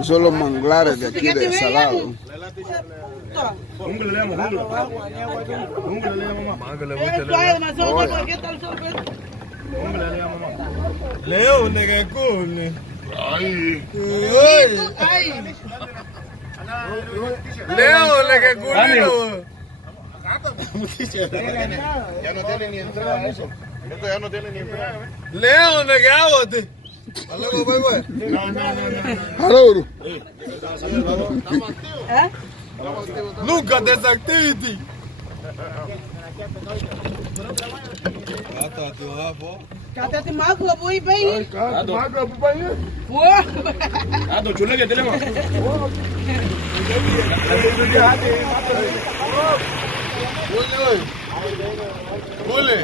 Esos son los manglares de aquí de Salado. Leo, nigga, cool. Ay. Leo, nigga, cool. Ya no tiene ni entrada eso. Esto ya no tiene ni entrada. Leo, nigga, aguante. Algo, bye. Hello. Nunca desactivity. Kata mago boy bay. Mago punya. Wah. Aduh, chule ke tele mah. Boleh. Boleh.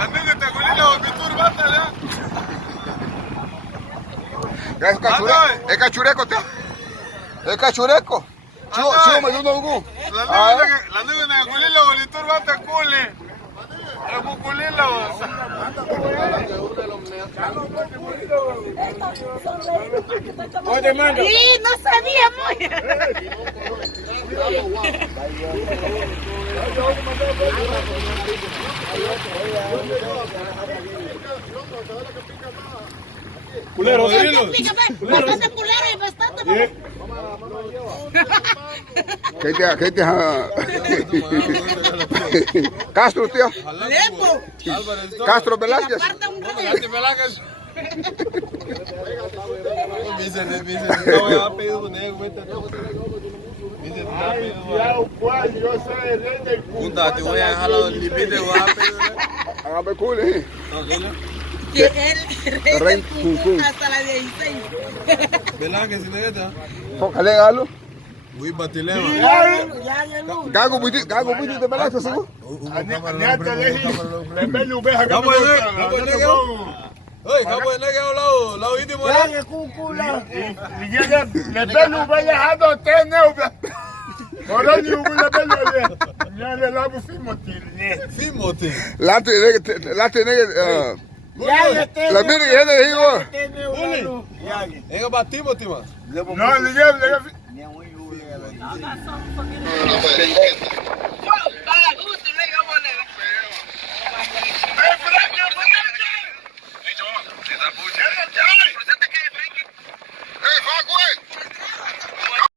Lanjut kita kuliah bitur bata ya. Es cachureco, tío. Es cachureco. Chivo, me dio un nugu. Lanjut na kuliah bitur bata kule. Aku kuliah. Oye, mano. Sí, no sabíamos. Culero, Bastante culero y bastante. ¿Qué te Castro, tío. Lepo. Castro Velázquez. Punta, te voy a dejar los límites, voy a pedir. Hágame cool, eh. Que él Rey Cuncún. hasta la 16. ¿Verdad que si le gusta? Fócale, Galo. Uy, batilema. Gago, buiti de Velázquez, ¿sí? Oi, kamu nak kau lau ini mana? Fimote. La mire que le digo. Ega batimos tima. No, le llevo.